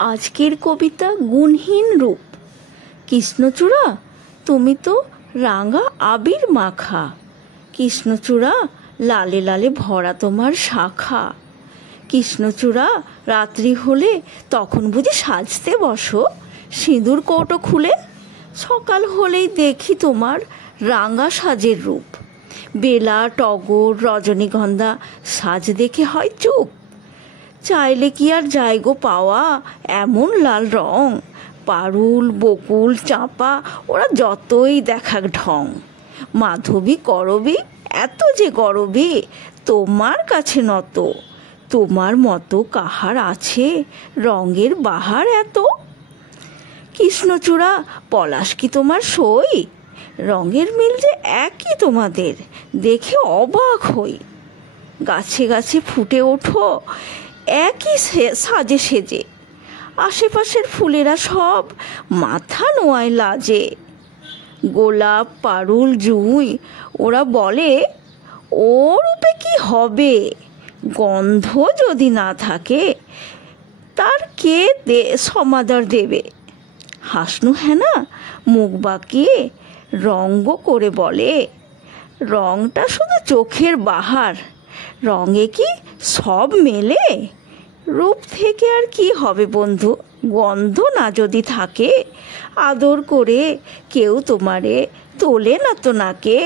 আজকের কবিতা গুণহীন রূপ। কৃষ্ণচূড়া তুমি তো রাঙা আবির মাখা, কৃষ্ণচূড়া লালে লালে ভরা তোমার শাখা। কৃষ্ণচূড়া রাত্রি হলে তখন বুঝি সাজতে বসো সিঁদুর কৌটো খুলে। সকাল হলেই দেখি তোমার রাঙা সাজের রূপ। বেলা, টগর, রজনীগন্ধা সাজ দেখে হয় চুপ। চাইলে কি আর যায় গো পাওয়া এমন লাল রং? পারুল, বকুল, চাঁপা ওরা যতই দেখাক ঢং। মাধবী করবী এত যে গরবে তোমার কাছে নত, তোমার মতো কাহার আছে রঙের বাহার এত? কৃষ্ণচূড়া পলাশ কি তোমার সই? রঙের মিল যে একই তোমাদের, দেখে অবাক হই। গাছে গাছে ফুটে ওঠো একই সাজে সেজে, আশেপাশের ফুলেরা সব মাথা নোয়ায় লাজে। গোলাপ, পারুল, জুঁই ওরা বলে ও রূপে কি হবে? গন্ধ যদি না থাকে তার কে সমাদর দেবে? হাসনু হেনা মুখ বাঁকিয়ে রঙ্গ করে বলে, রংটা শুধু চোখের বাহার, রঙে কি সব মেলে? রূপ থেকে আর কি হবে বন্ধু, গন্ধ না যদি থাকে। আদর করে কেউ তোমারে তোলে না তো নাকে।